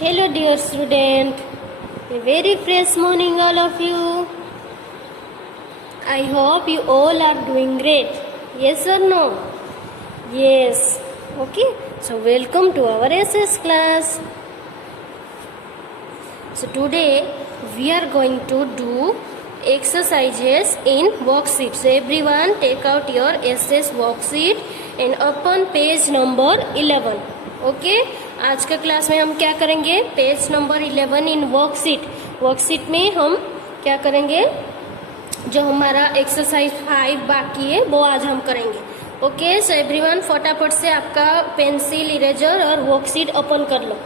Hello dear student, a very fresh morning all of you. I hope you all are doing great. Yes or no? Yes. Okay. So welcome to our SS class. So today we are going to do exercises in worksheet. So everyone take out your SS worksheet and open page number 11. Okay आज का class में हम क्या करेंगे, page number 11 in worksheet में हम क्या करेंगे, जो हमारा एक्सरसाइज 5 बाकी है वो आज हम करेंगे। ओके सो एवरीवन फटाफट से आपका पेंसिल, इरेजर और वर्कशीट ओपन कर लो।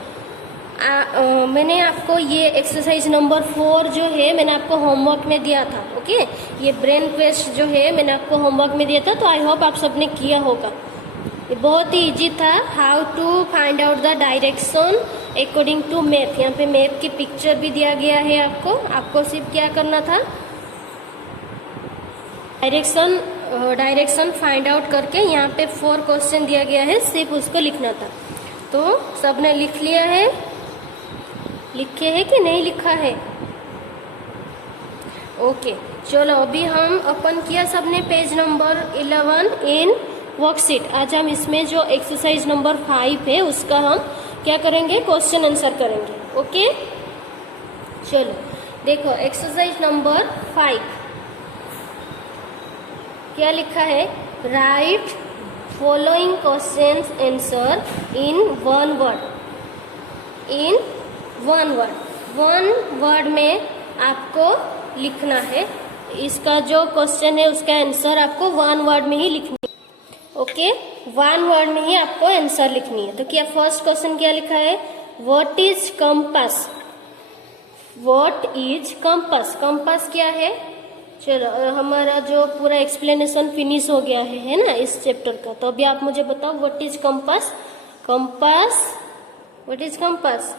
मैंने आपको ये एक्सरसाइज नंबर 4 जो है मैंने आपको होमवर्क में दिया था। ओके ये ब्रेन क्वेस्ट जो है मैंने आपको होमवर्क में दिया था, तो आई होप आप सबने किया होगा। ये बहुत ही इजी था। How to find out the direction according to map. यहाँ पे मैप की पिक्चर भी दिया गया है आपको सिर्फ क्या करना था, डायरेक्शन फाइंड आउट करके यहाँ पे 4 क्वेश्चन दिया गया है, सिर्फ उसको लिखना था। तो सबने लिख लिया है, लिखे है कि नहीं लिखा है? ओके चलो अभी हम ओपन किया सबने पेज नंबर 11 इन वर्कशीट। आज हम इसमें जो एक्सरसाइज नंबर 5 है उसका हम क्या करेंगे, क्वेश्चन आंसर करेंगे। ओके चलो देखो एक्सरसाइज नंबर 5 क्या लिखा है, right following questions answer in one word में आपको लिखना है। इसका जो क्वेश्चन है उसका आंसर आपको 1 वर्ड में ही लिखना है। ओके 1 वर्ड में ही आपको आंसर लिखनी है। तो क्या फर्स्ट क्वेश्चन क्या लिखा है, व्हाट इज कंपास। कंपास क्या है? चलो हमारा जो पूरा एक्सप्लेनेशन फिनिश हो गया है ना इस चैप्टर का। तो अभी आप मुझे बताओ what is compass. What is compass?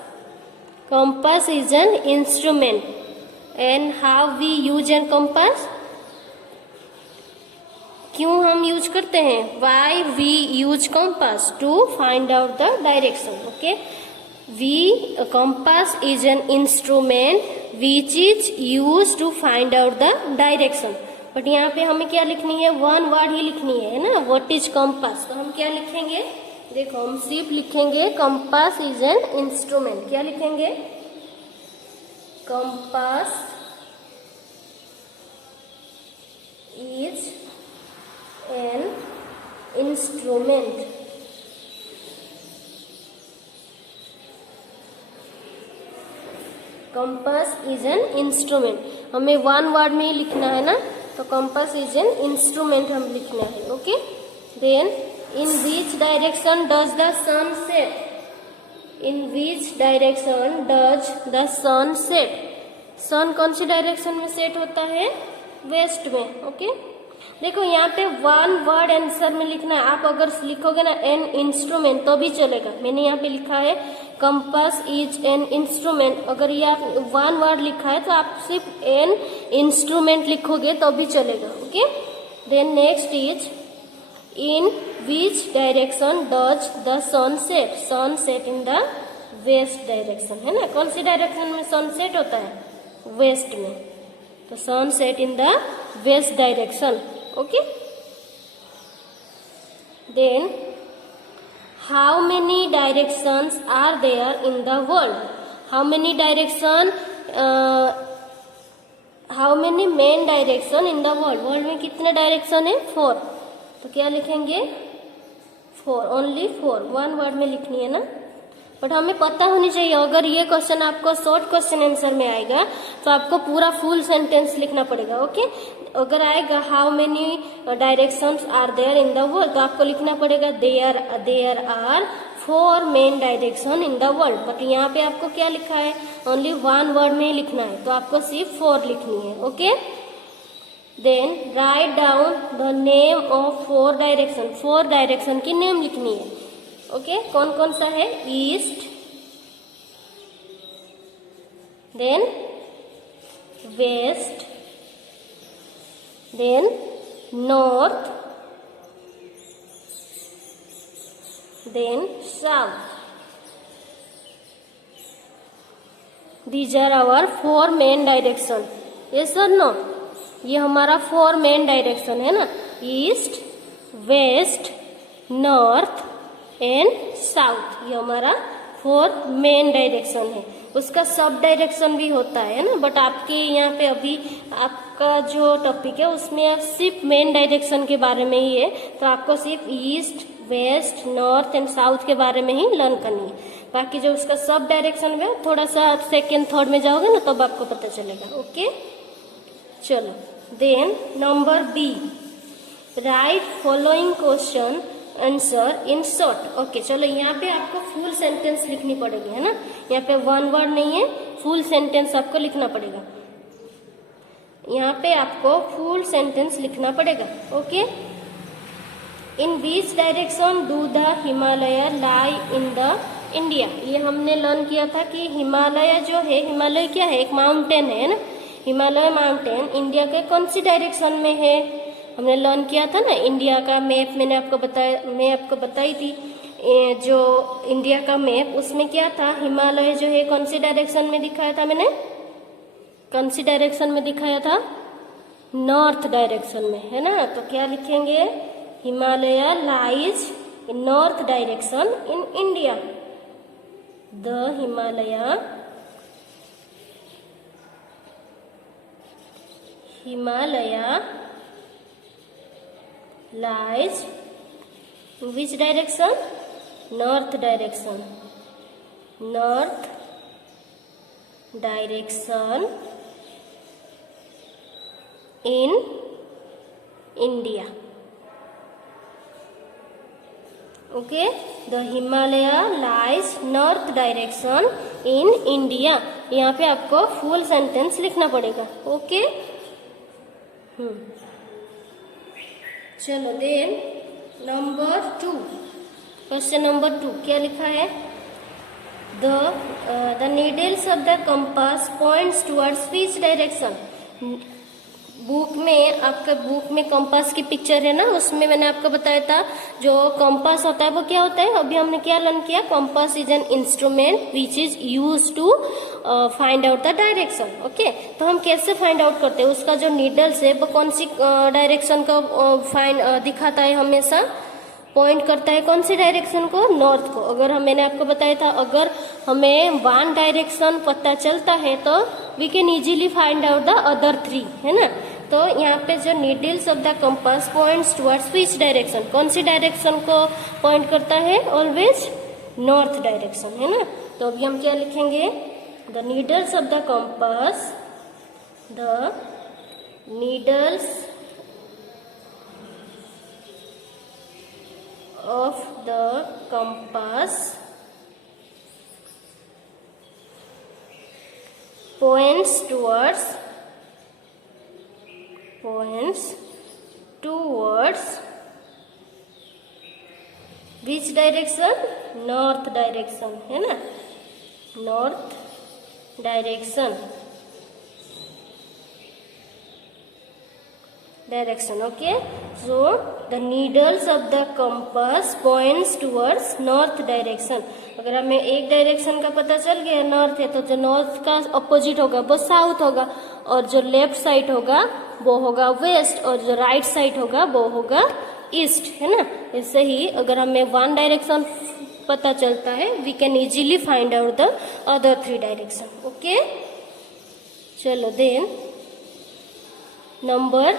Compass is an instrument and how we use an compass. क्यों हम यूज करते हैं, why we use compass, to find out the direction. Okay compass is an instrument which is use to find out the direction. But यहाँ पे हमें क्या लिखनी है, 1 वर्ड ही लिखनी है ना, व्हाट इज कंपास। तो हम क्या लिखेंगे, देखो हम सिर्फ लिखेंगे कंपास इज एन इंस्ट्रूमेंट। क्या लिखेंगे, compass is an instrument। Compass is an instrument, हमें 1 वर्ड में ही लिखना है ना, तो कंपास इज एन इंस्ट्रूमेंट हम लिखना है। Okay then in which direction does the sun set. In which direction does the sun set. Sun कौन सी डायरेक्शन में सेट होता है, वेस्ट में। ओके देखो यहाँ पे 1 वर्ड आंसर में लिखना है। आप अगर लिखोगे ना एन इंस्ट्रूमेंट तो भी चलेगा। मैंने यहाँ पे लिखा है कंपास इज एन इंस्ट्रूमेंट, अगर ये आप 1 वर्ड लिखा है तो आप सिर्फ एन इंस्ट्रूमेंट लिखोगे तो भी चलेगा। Okay then next is in which direction does the sun set. Sun set in the west direction है ना, कौन सी डायरेक्शन में सन सेट होता है, वेस्ट में। तो sun set in the west direction. Okay then how many directions are there in the world. How many direction, how many main direction in the world. World में कितने डायरेक्शन है, 4। तो क्या लिखेंगे, 4, ओनली 4। 1 वर्ड में लिखनी है ना, बट हमें पता होनी चाहिए। अगर ये क्वेश्चन आपको शॉर्ट क्वेश्चन आंसर में आएगा तो आपको पूरा फुल सेंटेंस लिखना पड़ेगा। ओके अगर आएगा how many directions are there in the world, तो आपको लिखना पड़ेगा there are 4 main direction in the world. But यहाँ पे आपको क्या लिखा है, ओनली 1 वर्ड में ही लिखना है, तो आपको सिर्फ 4 लिखनी है। Okay then write down the name of 4 direction. 4 direction की नेम लिखनी है। ओके कौन कौन सा है, east, then west, then north, then south. These are our 4 main direction. Yes और नो? ये हमारा 4 मेन डायरेक्शन है ना, east, west, north and south. ये हमारा 4 मेन डायरेक्शन है। उसका सब डायरेक्शन भी होता है ना, बट आपके यहाँ पे अभी आपका जो टॉपिक है उसमें आप सिर्फ मेन डायरेक्शन के बारे में ही है, तो आपको सिर्फ east, west, north and south के बारे में ही लर्न करनी है। बाकी जो उसका सब डायरेक्शन में थोड़ा सा आप सेकेंड थर्ड में जाओगे ना तब आपको पता चलेगा। ओके, चलो then number B, write following question answer in short. Okay, चलो यहाँ पे आपको फुल सेंटेंस लिखनी पड़ेगी, है ना। यहाँ पे 1 वर्ड नहीं है, फुल सेंटेंस आपको लिखना पड़ेगा। यहाँ पे आपको फुल सेंटेंस लिखना पड़ेगा। Okay, in beach direction do the Himalaya lie in the India. ये हमने लर्न किया था कि हिमालय जो है, हिमालय क्या है, एक माउंटेन है ना। हिमालय माउंटेन इंडिया के कौन सी डायरेक्शन में है, हमने लर्न किया था ना। इंडिया का मैप मैंने आपको बताया, मैं आपको बताई थी जो इंडिया का मैप, उसमें क्या था, हिमालय जो है कौन सी डायरेक्शन में दिखाया था मैंने, कौन सी डायरेक्शन में दिखाया था, नॉर्थ डायरेक्शन में, है ना। तो क्या लिखेंगे, Himalaya lies in north direction in India. The Himalaya lies in which direction? North direction. North direction in India. Okay, the Himalaya lies north direction in India. यहाँ पे आपको फुल सेंटेंस लिखना पड़ेगा। ओके, चलो देन नंबर 2, क्वेश्चन नंबर 2 क्या लिखा है, the needles of the compass points towards which direction. Book में, आपका बुक में कंपास की पिक्चर है ना, उसमें मैंने आपको बताया था जो कंपास होता है वो क्या होता है। अभी हमने क्या लर्न किया, compass is an instrument which is use to find out the direction. Okay, तो हम कैसे फाइंड आउट करते हैं, उसका जो नीडल्स है वो कौन सी डायरेक्शन को दिखाता है, हमेशा पॉइंट करता है कौन सी डायरेक्शन को, नॉर्थ को। अगर मैंने आपको बताया था अगर हमें 1 डायरेक्शन पता चलता है तो we can easily find out the other 3, है ना। तो यहाँ पे जो needles of the compass points towards which direction, कौन सी डायरेक्शन को पॉइंट करता है, ऑलवेज नॉर्थ डायरेक्शन, है ना। तो अभी हम क्या लिखेंगे, the needles of the compass, the needles of the compass points towards which direction, north direction, है ना, north direction। Okay, so the needles of the compass points towards north direction। अगर हमें एक डायरेक्शन का पता चल गया नॉर्थ है, तो जो नॉर्थ का अपोजिट होगा वो साउथ होगा, और जो लेफ्ट साइड होगा वो होगा वेस्ट, और जो राइट साइड होगा वो होगा ईस्ट, है ना। ऐसे ही अगर हमें 1 डायरेक्शन पता चलता है we can easily find out the other 3 direction. Okay, चलो then number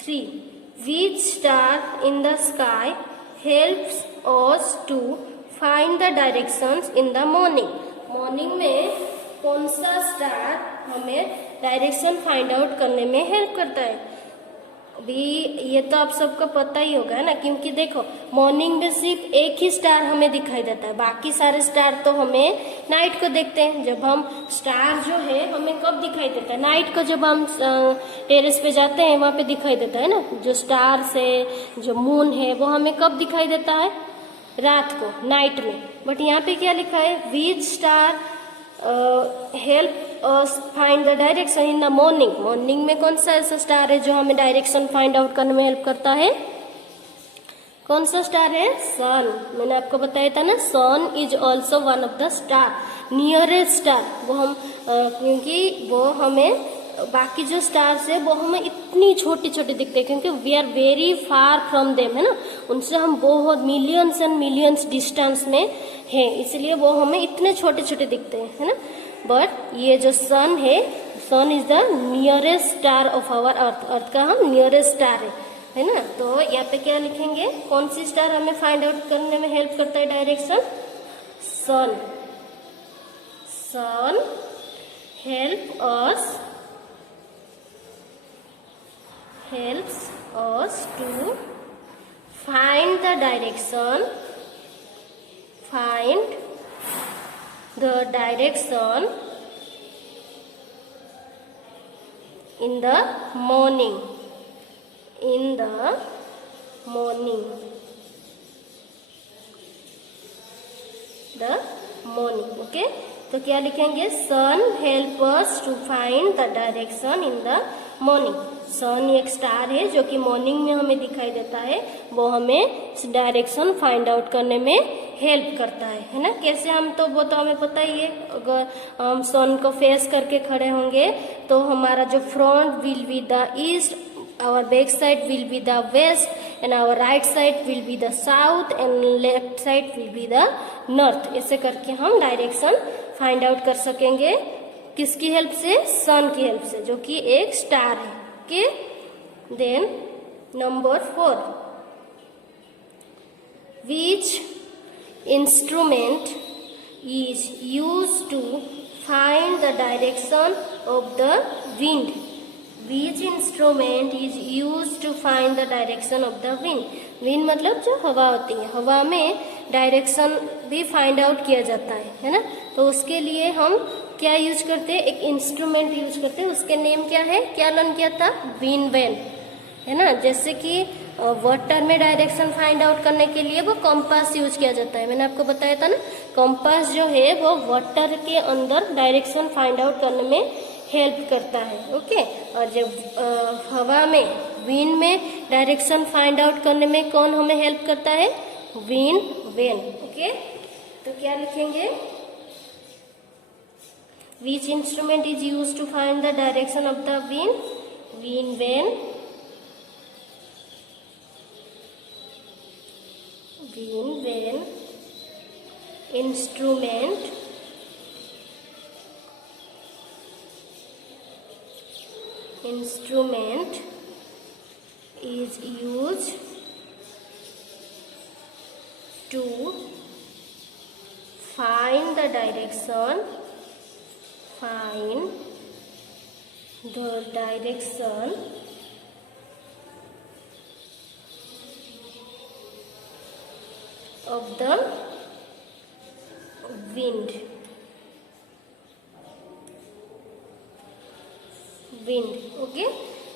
3, which star in the sky helps us to find the directions in the morning। Morning में कौन सा स्टार हमें डायरेक्शन फाइंड आउट करने में हेल्प करता है। अभी ये तो आप सबको पता ही होगा ना, क्योंकि देखो मॉर्निंग में सिर्फ एक ही स्टार हमें दिखाई देता है, बाकी सारे स्टार तो हमें नाइट को देखते हैं। जब हम स्टार जो है हमें कब दिखाई देता है, नाइट को, जब हम टेरेस पे जाते हैं वहां पे दिखाई देता है ना। जो स्टार्स है, जो मून है, वो हमें कब दिखाई देता है, रात को, नाइट में। बट यहाँ पे क्या लिखा है, विच star help us find the direction in the morning. Morning में कौन सा ऐसा स्टार है जो हमें डायरेक्शन फाइंड आउट करने में हेल्प करता है, कौन सा स्टार है? सन। मैंने आपको बताया था ना, sun is also one of the star, nearest star. वो हम क्योंकि वो हमें बाकी जो स्टार्स है वो हमें इतनी छोटी छोटी दिखते हैं, क्योंकि we are very far from them, है ना, उनसे हम बहुत मिलियंस एंड मिलियंस डिस्टेंस में है, इसलिए वो हमें इतने छोटे छोटे दिखते हैं, है ना। बट ये जो सन है, sun is the nearest star of our earth, earth का हम नियरेस्ट स्टार है ना। तो यहाँ पे क्या लिखेंगे, कौन सी स्टार हमें फाइंड आउट करने में हेल्प करता है direction? Sun. Sun helps us to find the direction in the morning, okay. तो क्या लिखेंगे? Sun help us to find the direction in the morning. Sun एक स्टार है जो कि मॉर्निंग में हमें दिखाई देता है, वो हमें डायरेक्शन फाइंड आउट करने में हेल्प करता है ना। कैसे? हम तो वो तो हमें पता ही है, अगर हम सन को फेस करके खड़े होंगे तो हमारा जो front will be the east, our back side will be the west, and our right side will be the south, and left side will be the north। ऐसे करके हम डायरेक्शन फाइंड आउट कर सकेंगे, किसकी हेल्प से? सन की help से, जो कि एक स्टार है। Okay, then number 4, which instrument is used to find the direction of the wind? Which instrument is used to find the direction of the wind? Wind मतलब जो हवा होती है, हवा में डायरेक्शन भी फाइंड आउट किया जाता है ना। तो उसके लिए हम क्या यूज करते हैं? एक इंस्ट्रूमेंट यूज करते हैं, उसके नेम क्या है? क्या लर्न किया था? विंड वैन, है ना। जैसे कि वाटर में डायरेक्शन फाइंड आउट करने के लिए वो कंपास यूज किया जाता है, मैंने आपको बताया था ना। कंपास जो है वो वाटर के अंदर डायरेक्शन फाइंड आउट करने में हेल्प करता है। ओके, और जब हवा में, विंड में डायरेक्शन फाइंड आउट करने में कौन हमें हेल्प करता है? Wind van. ओके, तो क्या लिखेंगे? Which instrument is used to find the direction of the wind? Wind vane. Wind vane instrument is used to find the direction of the wind। Okay,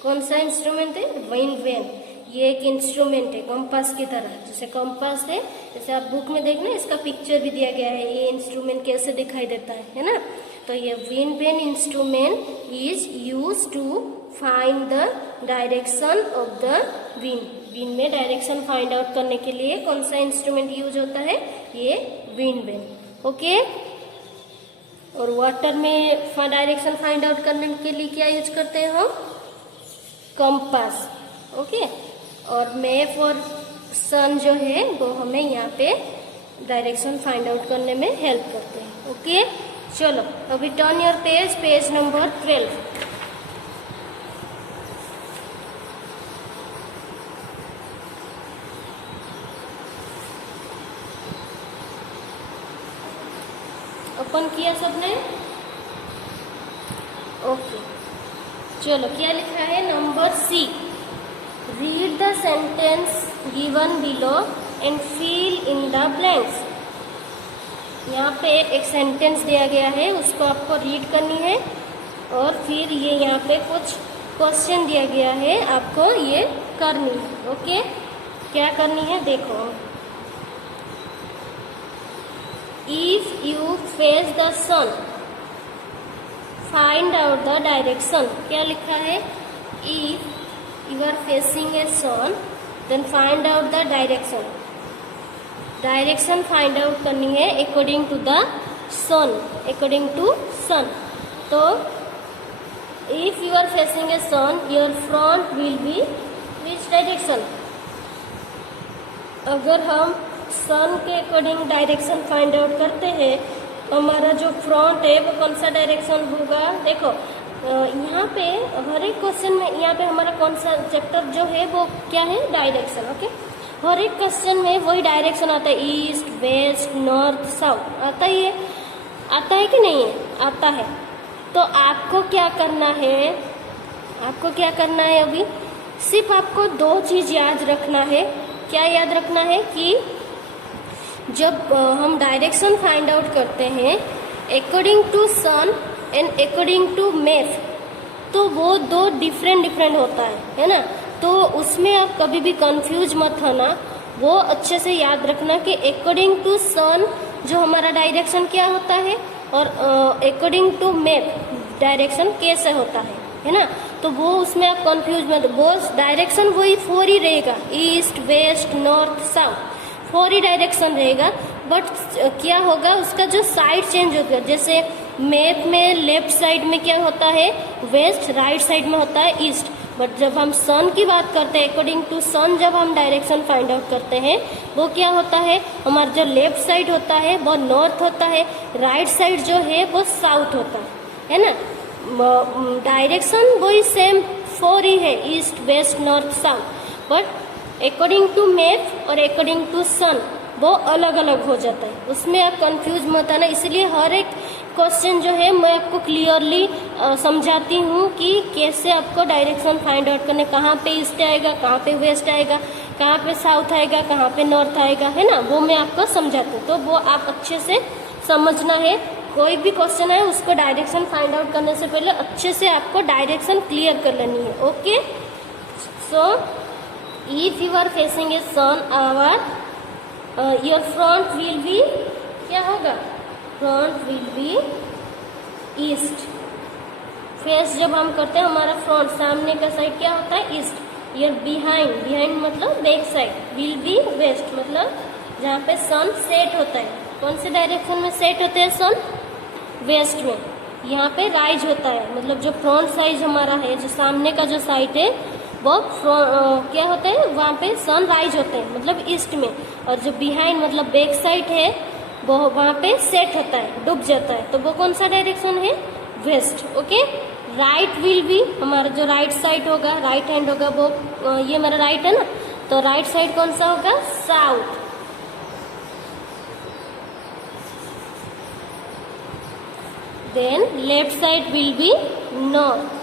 कौन सा इंस्ट्रूमेंट है? Wind vane. ये एक instrument है compass की तरह, जैसे compass है, जैसे आप बुक में देखना, इसका पिक्चर भी दिया गया है, ये इंस्ट्रूमेंट कैसे दिखाई देता है ना। तो ये wind vane instrument is use to find the direction of the wind. Wind में डायरेक्शन फाइंड आउट करने के लिए कौन सा इंस्ट्रूमेंट यूज होता है? ये विंड वैन। ओके, और वाटर में डायरेक्शन फाइंड आउट करने के लिए क्या यूज करते हैं हम? कंपास। ओके, और मैप और सन जो है वो हमें यहाँ पे डायरेक्शन फाइंड आउट करने में हेल्प करते हैं। ओके, चलो अभी turn your page, page number 12। Open किया सबने? ओके, चलो क्या लिखा है? Number C, read the sentence given below and fill in the blanks. यहाँ पे एक सेंटेंस दिया गया है, उसको आपको रीड करनी है, और फिर ये यहाँ पे कुछ क्वेश्चन दिया गया है, आपको ये करनी है। ओके, क्या करनी है? देखो, If you face the sun, find out the direction। क्या लिखा है? If you are facing a sun, then find out the direction. Direction find out करनी है according to the sun, according to sun. तो if you are facing a sun, your front will be which direction. अगर हम सन के according direction find out करते हैं, हमारा जो फ्रंट है वो कौन सा डायरेक्शन होगा। देखो यहाँ पे हर एक क्वेश्चन में, यहाँ पे हमारा कौन सा चैप्टर जो है वो क्या है, डायरेक्शन। ओके, हर एक क्वेश्चन में वही डायरेक्शन आता है, ईस्ट, वेस्ट, नॉर्थ, साउथ आता ही है। आता है कि नहीं है? आता है। तो आपको क्या करना है, आपको क्या करना है, अभी सिर्फ आपको दो चीज याद रखना है। क्या याद रखना है कि जब हम डायरेक्शन फाइंड आउट करते हैं according to sun and according to map, तो वो दो डिफरेंट होता है ना। तो उसमें आप कभी भी कंफ्यूज मत होना, वो अच्छे से याद रखना कि अकॉर्डिंग टू सन जो हमारा डायरेक्शन क्या होता है और अकॉर्डिंग टू मैप डायरेक्शन कैसे होता है ना। तो वो उसमें आप कंफ्यूज मत, वो डायरेक्शन वही 4 ही रहेगा, ईस्ट, वेस्ट, नॉर्थ, साउथ, 4 ही डायरेक्शन रहेगा। बट क्या होगा, उसका जो साइड चेंज होगा। जैसे मैप में लेफ्ट साइड में क्या होता है, वेस्ट, राइट साइड में होता है ईस्ट। बट जब हम सन की बात करते हैं, अकॉर्डिंग टू सन जब हम डायरेक्शन फाइंड आउट करते हैं, वो क्या होता है, हमारा जो लेफ्ट साइड होता है वो नॉर्थ होता है, राइट साइड जो है वो साउथ होता है ना। डायरेक्शन वही सेम 4 ही है, east, west, north, south. But according to map और अकॉर्डिंग टू सन वो अलग अलग हो जाता है, उसमें आप कंफ्यूज मत आना। इसलिए हर एक क्वेश्चन जो है मैं आपको क्लियरली समझाती हूँ कि कैसे आपको डायरेक्शन फाइंड आउट करने, कहाँ पे ईस्ट आएगा, कहाँ पे वेस्ट आएगा, कहाँ पे साउथ आएगा, कहाँ पे नॉर्थ आएगा, है ना। वो मैं आपको समझाती हूँ, तो वो आप अच्छे से समझना है। कोई भी क्वेश्चन है उसको डायरेक्शन फाइंड आउट करने से पहले अच्छे से आपको डायरेक्शन क्लियर कर लेनी है। Okay, so if you are facing a sun, our your front will be, क्या होगा, front will be east. Face जब हम करते हैं, हमारा फ्रंट सामने का साइड क्या होता है, ईस्ट। योर बिहाइंड, बिहाइंड मतलब back side, will be west, मतलब जहाँ पे सन सेट होता है। कौन से डायरेक्शन में सेट होते हैं सन, वेस्ट में। यहाँ पे राइज होता है, मतलब जो फ्रंट साइड हमारा है, जो सामने का जो साइड है वो क्या होता है, वहाँ पे सन राइज होते हैं, मतलब ईस्ट में। और जो बिहाइंड मतलब बैक साइड है वो वहाँ पे सेट होता है, डूब जाता है, तो वो कौन सा डायरेक्शन है, west. Okay, right will be, हमारा जो राइट साइड होगा, राइट हैंड होगा, वो ये मेरा राइट है ना, तो राइट साइड कौन सा होगा, south. Then left side will be north.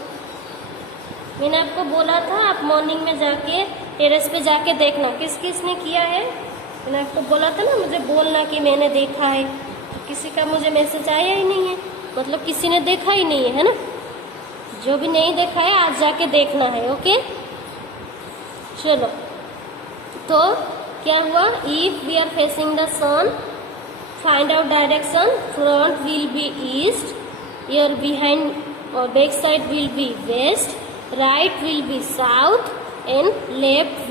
मैंने आपको बोला था आप मॉर्निंग में जाके टेरेस पे जाके देखना किस किस ने किया है। मैंने आपको बोला था ना मुझे बोलना कि मैंने देखा है, तो किसी का मुझे मैसेज आया ही नहीं है, मतलब किसी ने देखा ही नहीं है ना। जो भी नहीं देखा है आज जाके देखना है। ओके, चलो, तो क्या हुआ, if we are facing the sun, find out direction, front will be east, your behind और back side will be west, right will be south and left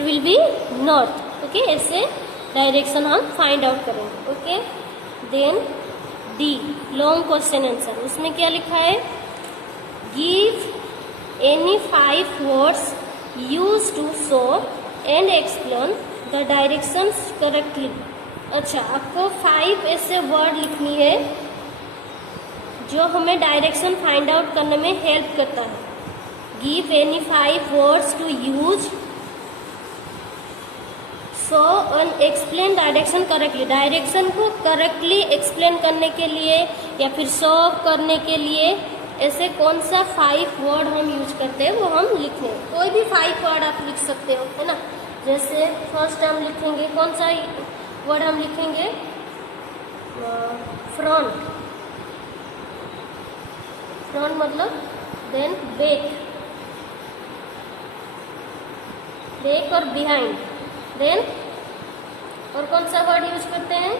will be north. Okay, ऐसे direction हम find out करेंगे। Okay, then D, long question answer, उसमें क्या लिखा है, give any 5 words use to show and explain the directions correctly. अच्छा, आपको 5 ऐसे वर्ड लिखनी है जो हमें डायरेक्शन फाइंड आउट करने में हेल्प करता है। Give any 5 words to use show and explain direction correctly. Direction को करेक्टली एक्सप्लेन करने के लिए या फिर शो करने के लिए ऐसे कौन सा 5 वर्ड हम यूज करते हैं वो हम लिखें। कोई भी 5 वर्ड आप लिख सकते हो, है ना। जैसे फर्स्ट हम लिखेंगे, कौन सा वर्ड हम लिखेंगे, फ्रंट, फ्रंट मतलब, देन बैक, बैक और बिहाइंड, देन और कौन सा वर्ड यूज करते हैं,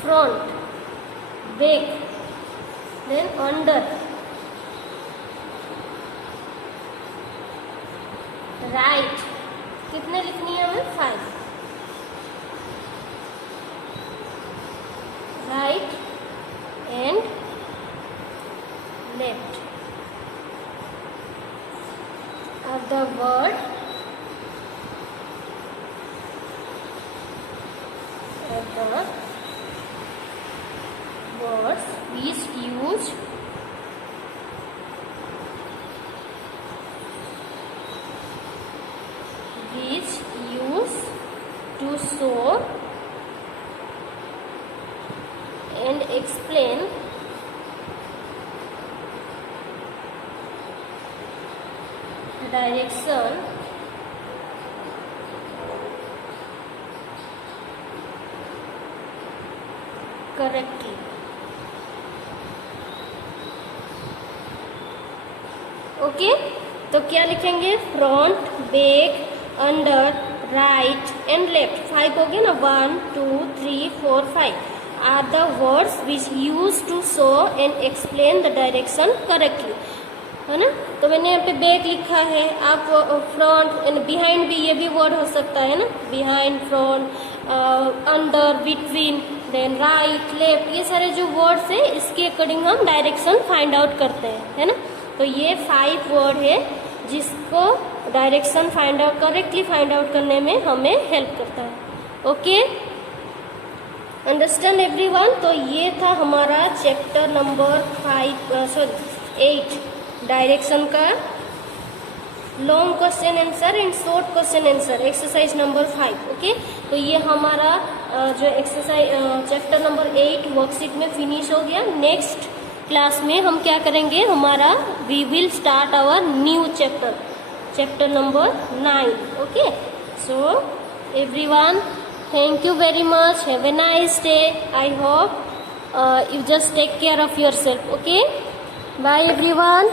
front, back, then under, right कितने लिखनी है हमें? 5. Right and left are the word words which use to show and explain direction correctly. Okay तो क्या लिखेंगे? Front, back, under, right and left. 5 हो गए ना. 1 2 3 4 5 are the words which use to show and explain the direction correctly, है ना. तो मैंने यहाँ पे बैक लिखा है. आप फ्रंट एंड बिहाइंड भी, ये भी वर्ड हो सकता है ना. Behind, front, under, between, then right, left, ये सारे जो वर्ड्स है इसके अकॉर्डिंग हम डायरेक्शन फाइंड आउट करते हैं, है ना. तो ये 5 वर्ड है जिसको direction find out correctly find out करने में हमें हेल्प करता है. Okay, understand everyone. तो ये था हमारा चैप्टर नंबर 8 डायरेक्शन का long question answer and short question answer, exercise number 5. Okay, तो ये हमारा जो एक्सरसाइज चैप्टर नंबर 8 वर्कशीट में फिनिश हो गया. नेक्स्ट क्लास में हम क्या करेंगे? हमारा we will start our new chapter number 9. Okay, so everyone, thank you very much. Have a nice day. I hope you just take care of yourself. Okay, bye everyone.